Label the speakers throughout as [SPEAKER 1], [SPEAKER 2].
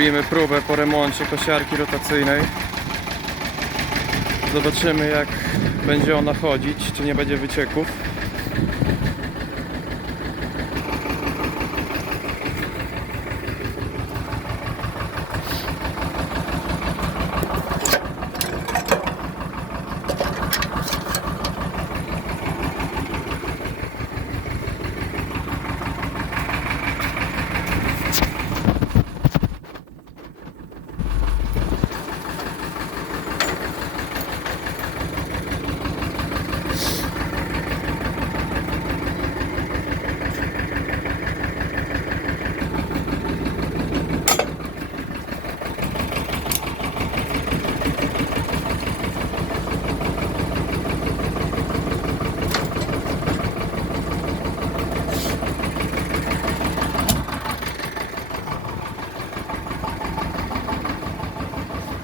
[SPEAKER 1] Robimy próbę po remoncie kosiarki rotacyjnej. Zobaczymy jak będzie ona chodzić, czy nie będzie wycieków.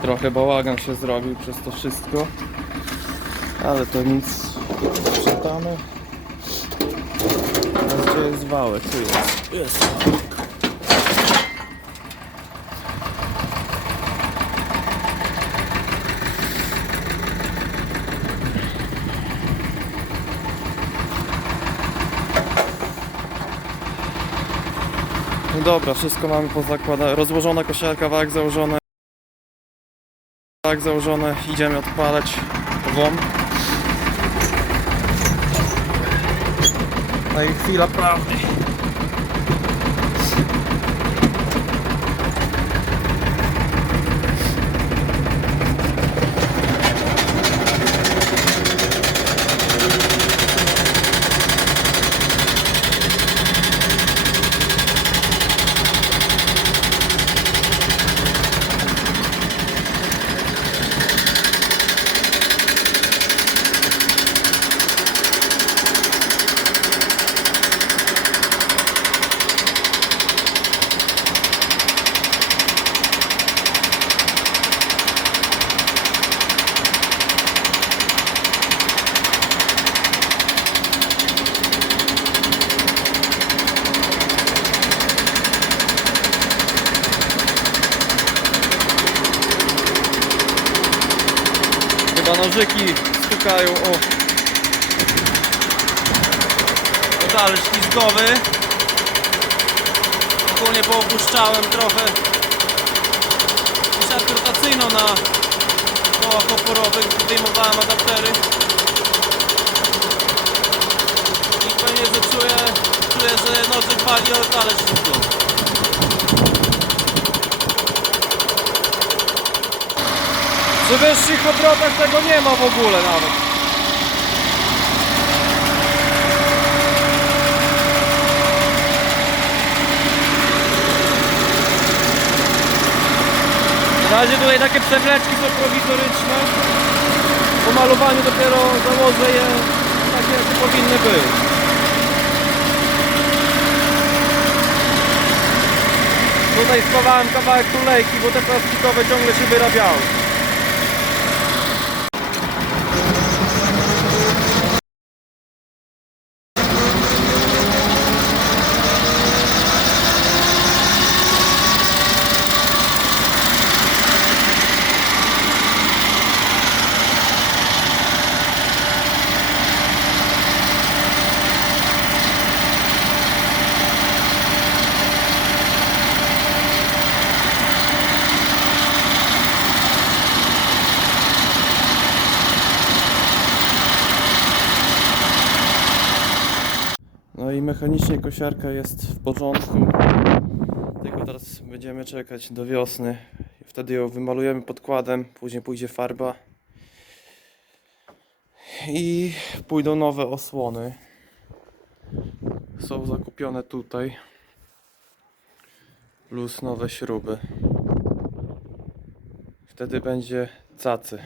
[SPEAKER 1] Trochę bałagan się zrobił przez to wszystko. Ale to nic. Teraz gdzie jest wałek? Tu jest. Jest. No dobra, wszystko mamy pozakładane. Rozłożona kosiarka, wałek założony. Tak założone, idziemy odpalać WOM. No i chwila prawdy. Nożyki stukają o
[SPEAKER 2] Pedal ślizgowy. Ogólnie poopuszczałem trochę siatkę rotacyjną na kołach oporowych. Wyjmowałem adaptery. I pewnie, że czuję, czuję że nożyk wali o talerz ślizgowy.
[SPEAKER 1] Przy wyższych obrotach tego nie ma w ogóle nawet. Na razie tutaj takie przewleczki są prowizoryczne. Po malowaniu dopiero założę je takie jakie powinny być. Tutaj schowałem kawałek tulejki, bo te plastikowe ciągle się wyrabiały. No i mechanicznie kosiarka jest w porządku. Tylko teraz będziemy czekać do wiosny. Wtedy ją wymalujemy podkładem, później pójdzie farba. I pójdą nowe osłony. Są zakupione tutaj. Plus nowe śruby. Wtedy będzie cacy.